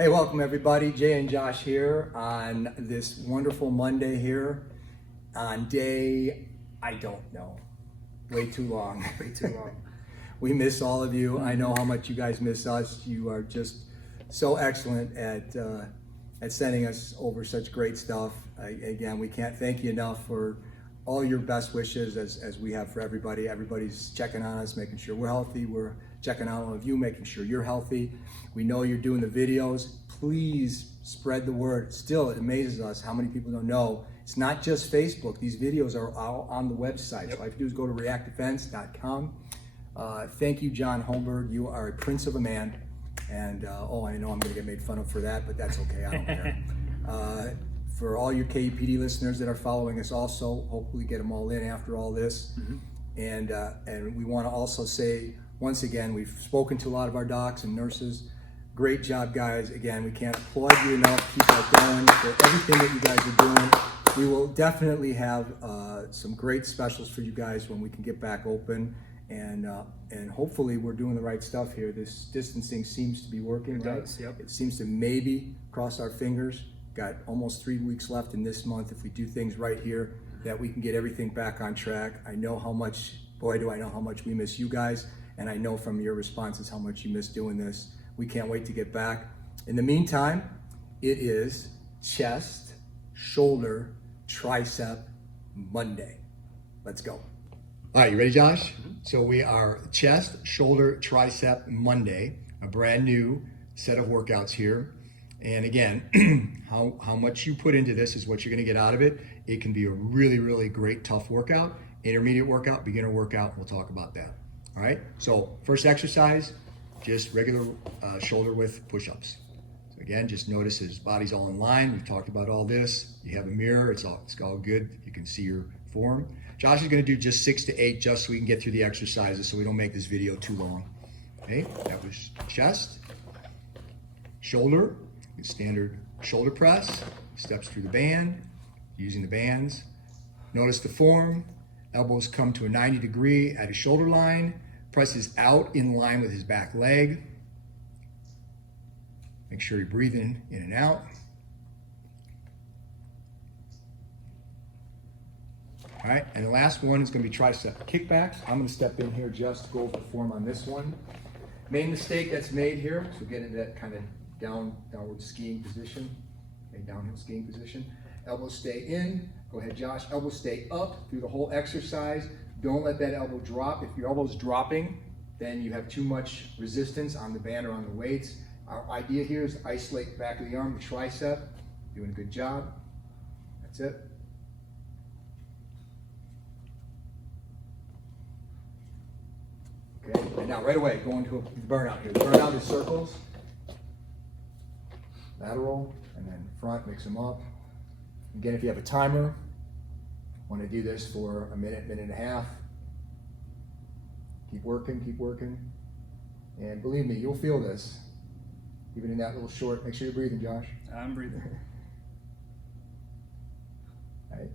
Hey, welcome everybody. Jay and Josh here on this wonderful Monday here on day, I don't know, way too long. Way too long. We miss all of you. I know how much you guys miss us. You are just so excellent at sending us over such great stuff. Again, we can't thank you enough for all your best wishes as we have for everybody. Everybody's checking on us, making sure we're healthy. We're checking on all of you, making sure you're healthy. We know you're doing the videos. Please spread the word. Still, it amazes us how many people don't know. It's not just Facebook. These videos are all on the website. Yep. So all you have to do is go to reactdefense.com. Thank you, John Holmberg. You are a prince of a man. And I know I'm going to get made fun of for that, but that's okay. I don't care. For all your KUPD listeners that are following us also, hopefully get them all in after all this. Mm-hmm. And we want to also say, once again, we've spoken to a lot of our docs and nurses. Great job, guys. Again, we can't applaud you enough. Keep that going for everything that you guys are doing. We will definitely have some great specials for you guys when we can get back open. And hopefully we're doing the right stuff here. This distancing seems to be working, It right? does, yep. It seems to maybe, cross our fingers, got almost 3 weeks left in this month if we do things right here, that we can get everything back on track. I know how much, boy, do I know how much we miss you guys. And I know from your responses how much you miss doing this. We can't wait to get back. In the meantime, it is chest, shoulder, tricep Monday. Let's go. All right, you ready, Josh? Mm-hmm. So we are chest, shoulder, tricep Monday, a brand new set of workouts here. And again, how much you put into this is what you're gonna get out of it. It can be a really, really great, tough workout, intermediate workout, beginner workout. We'll talk about that. All right, so first exercise, just regular shoulder width push-ups. So again, just notice his body's all in line. We've talked about all this. You have a mirror, it's all good. You can see your form. Josh is gonna do just 6 to 8 just so we can get through the exercises so we don't make this video too long. Okay, that was chest, shoulder, standard shoulder press, steps through the band, using the bands. Notice the form, elbows come to a 90 degree at his shoulder line, presses out in line with his back leg. Make sure you're breathing in and out. All right, and the last one is gonna be tricep kickbacks. I'm gonna step in here just to go over the form on this one. Main mistake that's made here, so get into that kind of downward skiing position, okay, downhill skiing position. Elbows stay in, go ahead Josh, elbows stay up through the whole exercise. Don't let that elbow drop. If your elbow's dropping, then you have too much resistance on the band or on the weights. Our idea here is to isolate the back of the arm, the tricep. Doing a good job. That's it. Okay, and now right away, go into a burnout here. The burnout is circles, lateral, and then front, mix them up. Again, if you have a timer, want to do this for a minute, minute and a half. Keep working. And believe me, you'll feel this. Even in that little short, make sure you're breathing, Josh. I'm breathing. Right.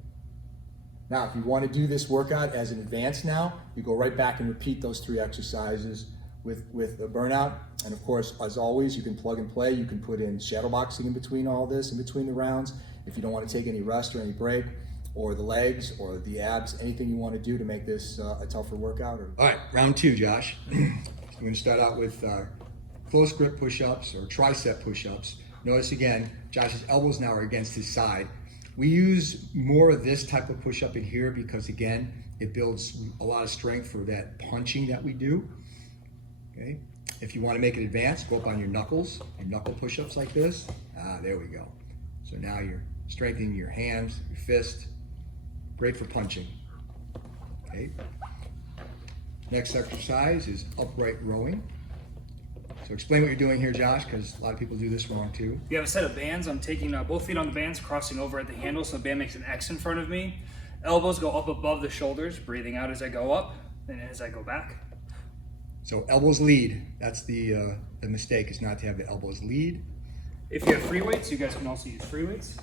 Now, if you want to do this workout as an advance now, you go right back and repeat those 3 exercises with the burnout. And of course, as always, you can plug and play. You can put in shadow boxing in between all this, in between the rounds. If you don't want to take any rest or any break, or the legs, or the abs, anything you want to do to make this a tougher workout. All right, round 2, Josh. We're going to start out with close grip push-ups or tricep push-ups. Notice again, Josh's elbows now are against his side. We use more of this type of push-up in here because again, it builds a lot of strength for that punching that we do. Okay. If you want to make it advanced, go up on your knuckles, your knuckle push-ups like this. There we go. So now you're strengthening your hands, your fist. Great for punching. Okay. Next exercise is upright rowing. So explain what you're doing here, Josh, because a lot of people do this wrong too. You have a set of bands. I'm taking both feet on the bands, crossing over at the handle, so the band makes an X in front of me. Elbows go up above the shoulders, breathing out as I go up and as I go back. So elbows lead. That's the mistake, is not to have the elbows lead. If you have free weights, you guys can also use free weights.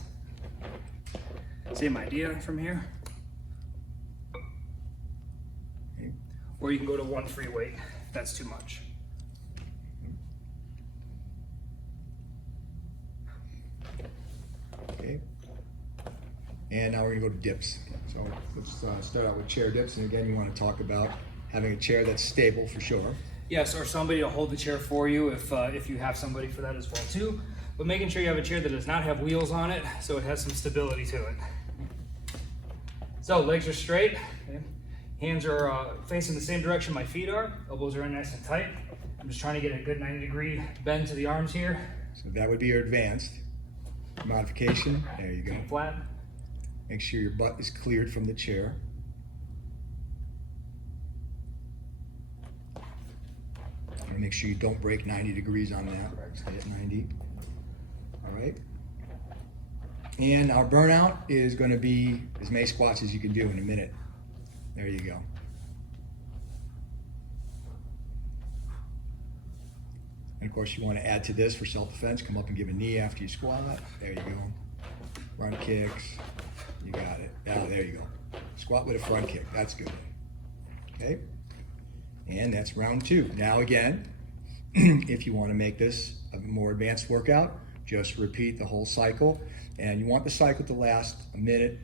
Same idea from here. Okay. Or you can go to 1 free weight if that's too much. And now we're gonna go to dips. So let's start out with chair dips. And again, you wanna talk about having a chair that's stable for sure. Yes, or somebody to hold the chair for you if you have somebody for that as well too. But making sure you have a chair that does not have wheels on it, so it has some stability to it. So legs are straight, okay. Hands are facing the same direction my feet are. Elbows are in nice and tight. I'm just trying to get a good 90-degree bend to the arms here. So that would be your advanced modification. There you go. Flat. Make sure your butt is cleared from the chair. And make sure you don't break 90 degrees on that. Stay at 90. All right. And our burnout is going to be as many squats as you can do in a minute. There you go. And of course, you want to add to this for self-defense. Come up and give a knee after you squat. There you go. Front kicks. You got it. Now, there you go. Squat with a front kick. That's good. Okay. And that's round 2. Now again, if you want to make this a more advanced workout, just repeat the whole cycle. And you want the cycle to last a minute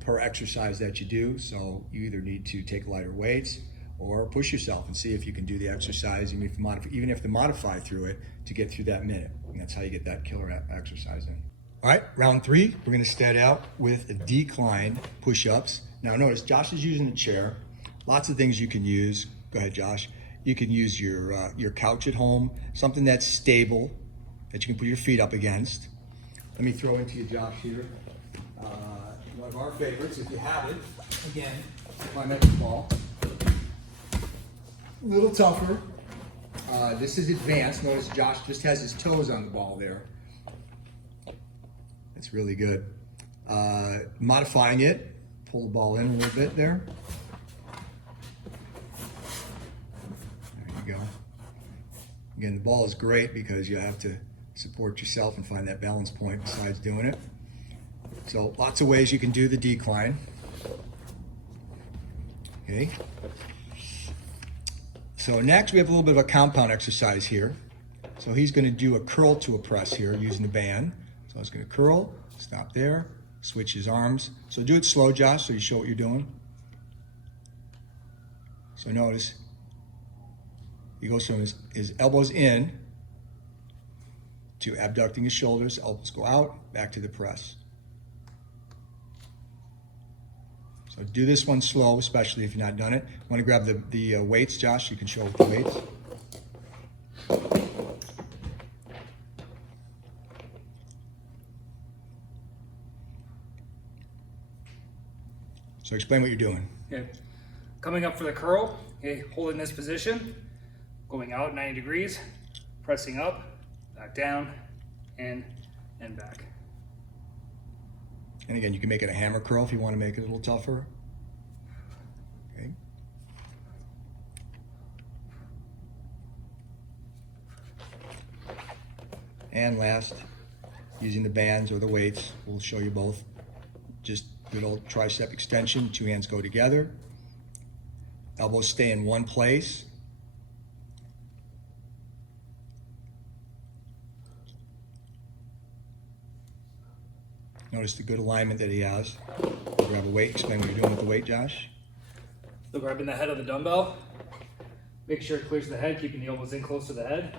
per exercise that you do. So you either need to take lighter weights or push yourself and see if you can do the exercise, even if to modify through it to get through that minute. And that's how you get that killer exercise in. All right, round 3, we're going to start out with a decline push-ups. Now notice Josh is using the chair. Lots of things you can use. Go ahead, Josh. You can use your couch at home, something that's stable that you can put your feet up against. Let me throw into you, Josh, here. One of our favorites, if you have it. Again, my mental ball. A little tougher. This is advanced. Notice Josh just has his toes on the ball there. That's really good. Modifying it, pull the ball in a little bit there. There you go. Again, the ball is great because you have to support yourself and find that balance point besides doing it. So lots of ways you can do the decline. Okay. So next we have a little bit of a compound exercise here. So he's going to do a curl to a press here using the band. So he's going to curl, stop there, switch his arms. So do it slow, Josh, so you show what you're doing. So notice he goes from his elbows in to abducting his shoulders, elbows go out, back to the press. So do this one slow, especially if you've not done it. Want to grab the weights, Josh? You can show with the weights. So explain what you're doing. Okay. Coming up for the curl, okay, holding this position, going out 90 degrees, pressing up, back down, in, and back. And again, you can make it a hammer curl if you want to make it a little tougher. Okay. And last, using the bands or the weights, we'll show you both. Just good old tricep extension, 2 hands go together. Elbows stay in one place. Notice the good alignment that he has. Grab a weight, explain what you're doing with the weight, Josh. So grabbing the head of the dumbbell, make sure it clears the head, keeping the elbows in close to the head.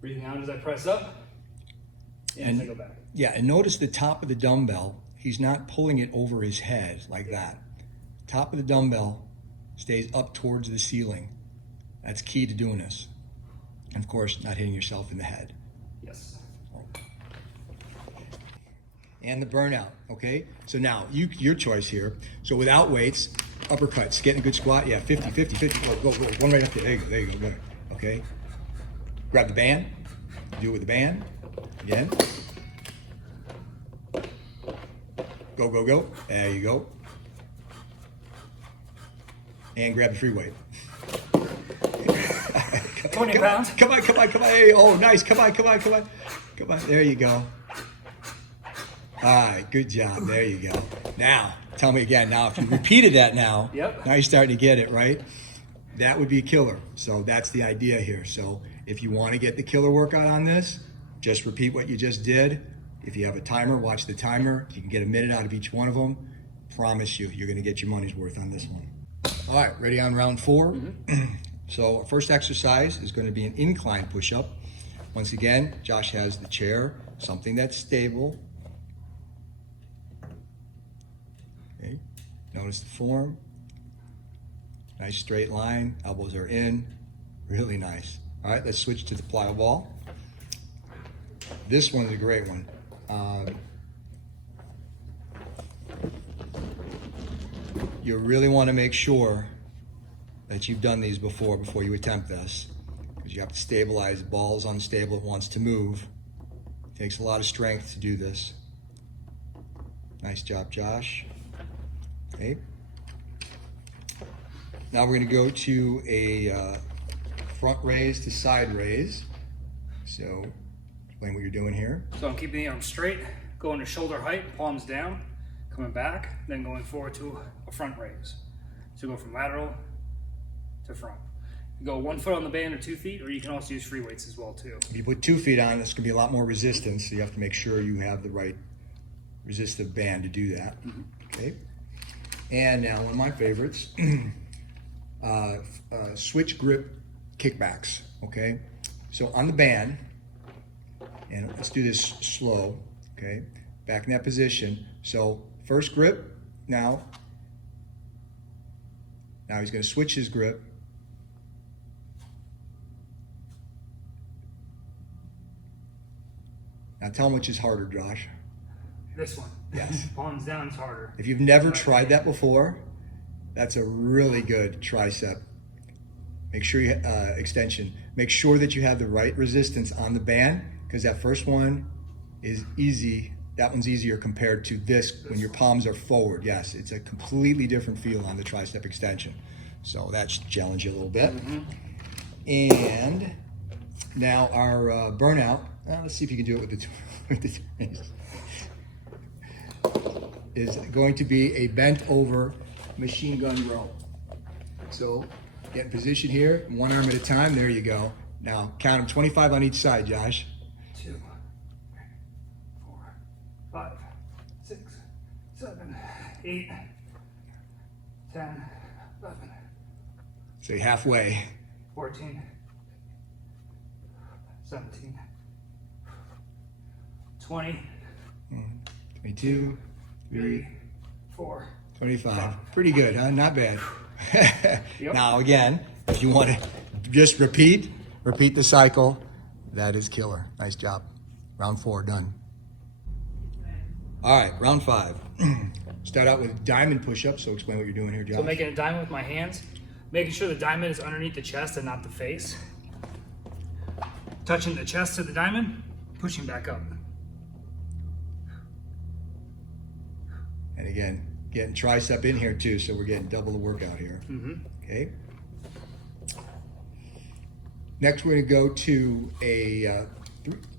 Breathing out as I press up, and as I go back. Yeah, and notice the top of the dumbbell, he's not pulling it over his head like that. Top of the dumbbell stays up towards the ceiling. That's key to doing this. And of course, not hitting yourself in the head. Yes. And the burnout, okay? So now, your choice here. So without weights, uppercuts, getting a good squat, yeah, 50, 50, 50, go, one right up there, there you go, good, okay? Grab the band, do it with the band, again. Go, go, go, there you go. And grab the free weight. 20 pounds. Come on, hey, oh, nice, come on, there you go. All right, good job. There you go. Now, tell me again. Now, if you repeated that now, Yep. Now you're starting to get it, right? That would be a killer. So that's the idea here. So if you want to get the killer workout on this, just repeat what you just did. If you have a timer, watch the timer. You can get a minute out of each one of them. Promise you, you're gonna get your money's worth on this one. All right, ready on round 4? So our first exercise is gonna be an incline push-up. Once again, Josh has the chair, something that's stable. Okay, notice the form. Nice straight line, elbows are in, really nice. All right, let's switch to the plyo ball. This one's a great one. You really want to make sure that you've done these before you attempt this, because you have to stabilize. The ball is unstable, it wants to move. It takes a lot of strength to do this. Nice job, Josh. Okay. Now we're going to go to a front raise to side raise. So explain what you're doing here. So I'm keeping the arms straight, going to shoulder height, palms down, coming back, then going forward to a front raise. So go from lateral to front. You go 1 foot on the band or 2 feet, or you can also use free weights as well too. If you put 2 feet on, it's going to be a lot more resistance, so you have to make sure you have the right resistive band to do that. Okay. And now one of my favorites, switch grip kickbacks. Okay. So on the band, and let's do this slow. Okay. Back in that position. So first grip. Now he's going to switch his grip. Now tell him which is harder, Josh. This one. Yes. Palms down is harder. If you've never tried that before, that's a really good tricep. Make sure you extension. Make sure that you have the right resistance on the band, because that first one is easy. That one's easier compared to this when your palms are forward. Yes, it's a completely different feel on the tricep extension. So that should challenge you a little bit. And now our burnout. Let's see if you can do it with the twins. Is going to be a bent over machine gun row. So get in position here, 1 arm at a time. There you go. Now count them 25 on each side, Josh. 2, 3, 4, 5, 6, 7, 8, 10, 11, Say halfway. 14, 17, 20, 22, 3, 4, 25. Pretty good, huh? Not bad. Yep. Now again, if you want to just repeat the cycle, that is killer. Nice job. Round 4 done. All right, round 5. Start out with diamond push-ups. So explain what you're doing here, Josh. So making a diamond with my hands, making sure the diamond is underneath the chest and not the face. Touching the chest to the diamond, pushing back up. And again, getting tricep in here too, so we're getting double the workout here. Okay. Next, we're going to go to a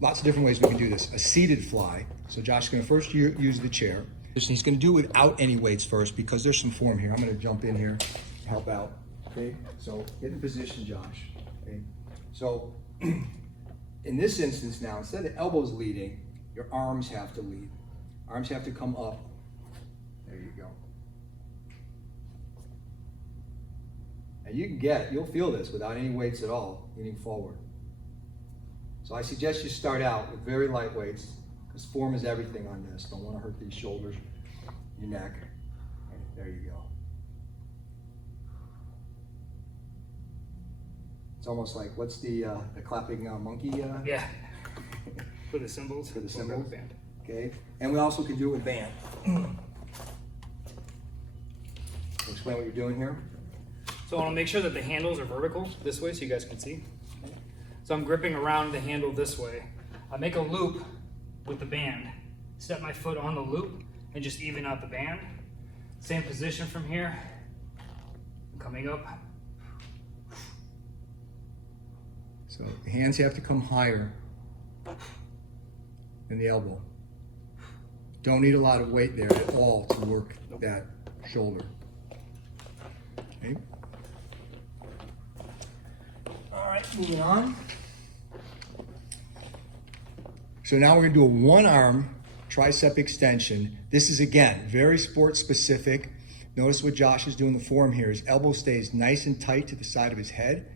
lots of different ways we can do this. A seated fly. So Josh is going to first use the chair. He's going to do it without any weights first, because there's some form here. I'm going to jump in here, help out. Okay. So get in position, Josh. Okay. So in this instance now, instead of elbows leading, your arms have to lead. Arms have to come up. There you go. And you can you'll feel this without any weights at all, leaning forward. So I suggest you start out with very light weights, because form is everything on this. Don't want to hurt these shoulders, your neck. Okay, there you go. It's almost like, what's the clapping monkey? Yeah. For the cymbals. For the cymbals. Band. Okay, and we also can do it with band. Explain what you're doing here. So I want to make sure that the handles are vertical this way so you guys can see. So I'm gripping around the handle this way. I make a loop with the band. Step my foot on the loop and just even out the band. Same position from here. Coming up. So the hands have to come higher than the elbow. Don't need a lot of weight there at all to work that shoulder. Okay. All right, moving on. So now we're gonna do a one arm tricep extension. This is, again, very sport specific. Notice what Josh is doing in the form here. His elbow stays nice and tight to the side of his head.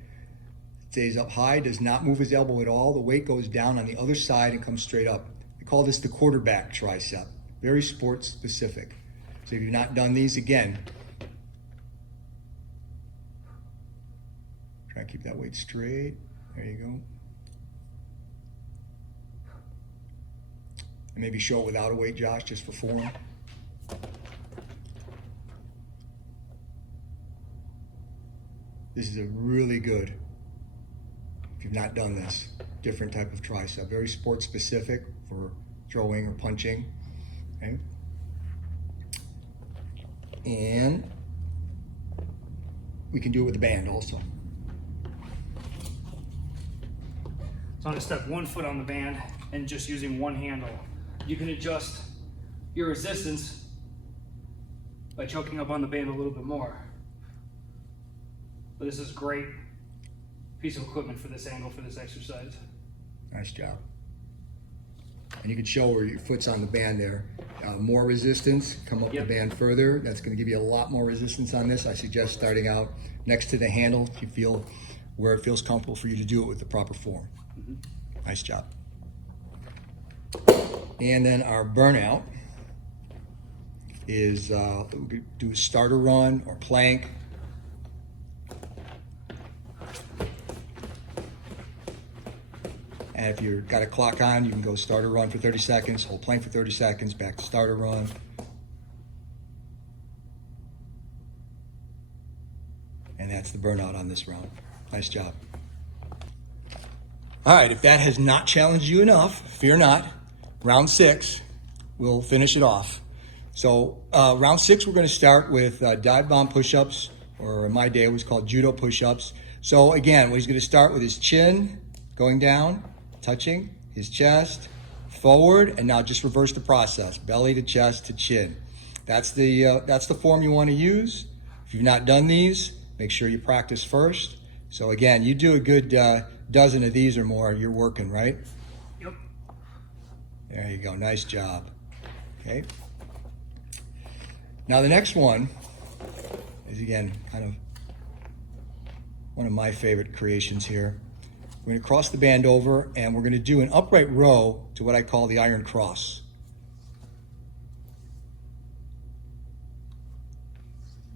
Stays up high, does not move his elbow at all. The weight goes down on the other side and comes straight up. We call this the quarterback tricep. Very sport specific. So if you've not done these, again, try to keep that weight straight. There you go. And maybe show it without a weight, Josh, just for form. This is a really good, if you've not done this, different type of tricep. Very sport specific for throwing or punching. Okay. And we can do it with a band also. So I'm gonna step 1 foot on the band and just using one handle. You can adjust your resistance by choking up on the band a little bit more. But this is a great piece of equipment for this angle, for this exercise. Nice job. And you can show where your foot's on the band there. More resistance, come up the band further. That's going to give you a lot more resistance on this. I suggest starting out next to the handle if you feel where it feels comfortable for you to do it with the proper form. Nice job. And then our burnout is we do a starter run or plank. And if you've got a clock on, you can go starter run for 30 seconds, hold plank for 30 seconds, back to starter run. And that's the burnout on this round. Nice job. All right, if that has not challenged you enough, fear not. Round 6, we'll finish it off. So round 6, we're going to start with dive bomb push-ups, or in my day it was called judo push-ups. So again, he's going to start with his chin going down, touching his chest, forward, and now just reverse the process, belly to chest to chin. That's the form you want to use. If you've not done these, make sure you practice first. So again, you do a good dozen of these or more, you're working, right? Yep. There you go, nice job. Okay. Now the next one is, again, kind of one of my favorite creations here. We're going to cross the band over and we're going to do an upright row to what I call the iron cross.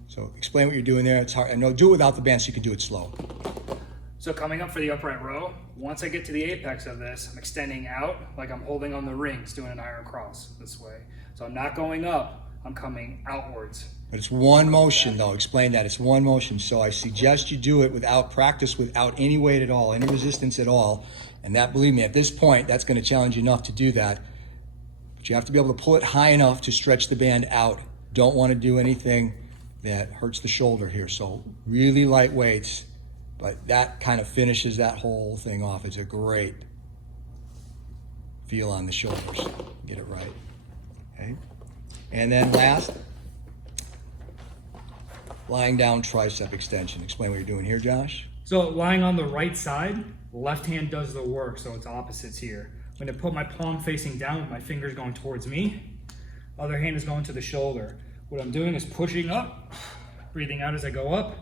So explain what you're doing there. It's hard. I know, do it without the band so you can do it slow. So coming up for the upright row, once I get to the apex of this, I'm extending out like I'm holding on the rings, doing an iron cross this way. So I'm not going up, I'm coming outwards. But it's one motion though, explain that, it's one motion. So I suggest you do it without practice, without any weight at all, any resistance at all. And that, believe me, at this point, that's gonna challenge you enough to do that. But you have to be able to pull it high enough to stretch the band out. Don't wanna do anything that hurts the shoulder here. So really light weights, but that kind of finishes that whole thing off. It's a great feel on the shoulders. Get it right, okay? And then last, lying down tricep extension. Explain what you're doing here, Josh. So lying on the right side, left hand does the work, so it's opposites here. I'm gonna put my palm facing down with my fingers going towards me. Other hand is going to the shoulder. What I'm doing is pushing up, breathing out as I go up,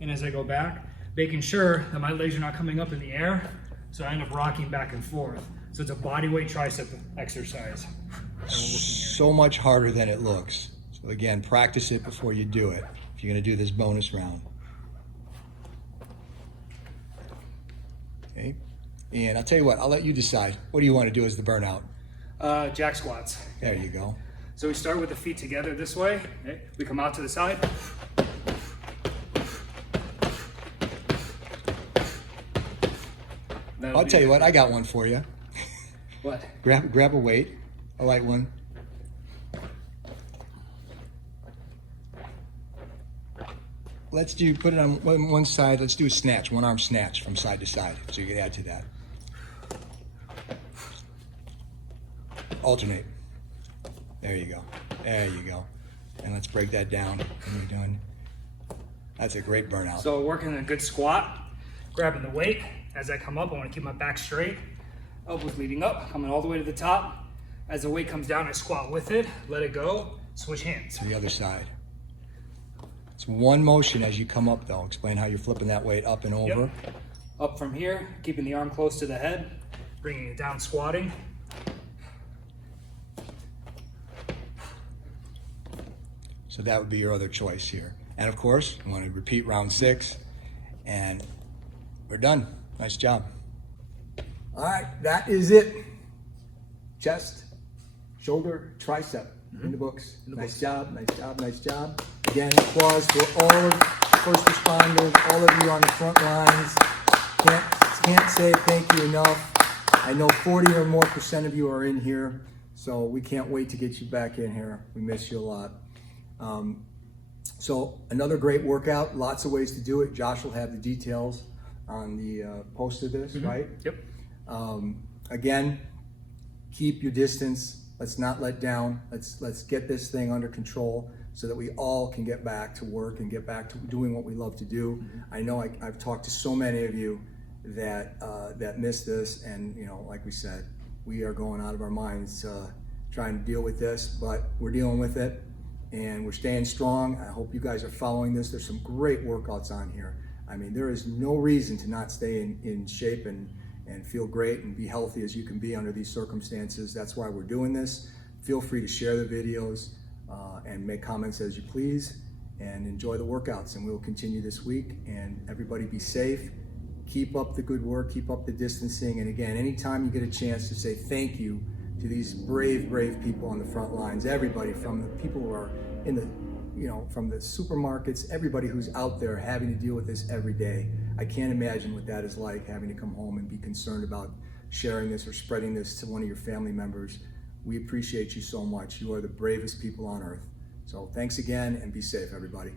and as I go back, making sure that my legs are not coming up in the air, so I end up rocking back and forth. So it's a bodyweight tricep exercise. So much harder than it looks. So again, practice it before you do it, if you're gonna do this bonus round. Okay, and I'll tell you what, I'll let you decide. What do you want to do as the burnout? Jack squats. There you go. So we start with the feet together this way. Okay? We come out to the side. I'll tell you what, I got one for you. What? Grab a weight, a light one. Let's put it on one side, let's do a snatch, one arm snatch from side to side, so you can add to that. Alternate. There you go, there you go. And let's break that down when you're done. That's a great burnout. So working a good squat, grabbing the weight. As I come up, I want to keep my back straight. elbows leading up, coming all the way to the top. As the weight comes down, I squat with it, let it go, switch hands. To the other side. It's one motion as you come up though. Explain how you're flipping that weight up and over. Yep. Up from here, keeping the arm close to the head, bringing it down, squatting. So that would be your other choice here. And of course, you want to repeat round 6, and we're done. Nice job. All right, that is it. Chest, shoulder, tricep in the books. Nice job, nice job, nice job. Again, applause for all of first responders, all of you on the front lines. Can't say thank you enough. I know 40 or more % of you are in here, so we can't wait to get you back in here. We miss you a lot. So another great workout, lots of ways to do it. Josh will have the details on the post of this, right? Yep. Again, keep your distance. Let's not let down. Let's get this thing under control so that we all can get back to work and get back to doing what we love to do. I know I've talked to so many of you that that miss this, and you know, like we said, we are going out of our minds trying to deal with this, but we're dealing with it. And we're staying strong. I hope you guys are following this. There's some great workouts on here. I mean, there is no reason to not stay in shape and feel great and be healthy as you can be under these circumstances. That's why we're doing this. Feel free to share the videos and make comments as you please, and enjoy the workouts. And we will continue this week. And everybody be safe. Keep up the good work. Keep up the distancing. And again, anytime you get a chance to say thank you to these brave people on the front lines, everybody from the people who are in the, you know, from the supermarkets, everybody who's out there having to deal with this every day. I can't imagine what that is like, having to come home and be concerned about sharing this or spreading this to one of your family members. We appreciate you so much. You are the bravest people on earth. So thanks again, and be safe, everybody.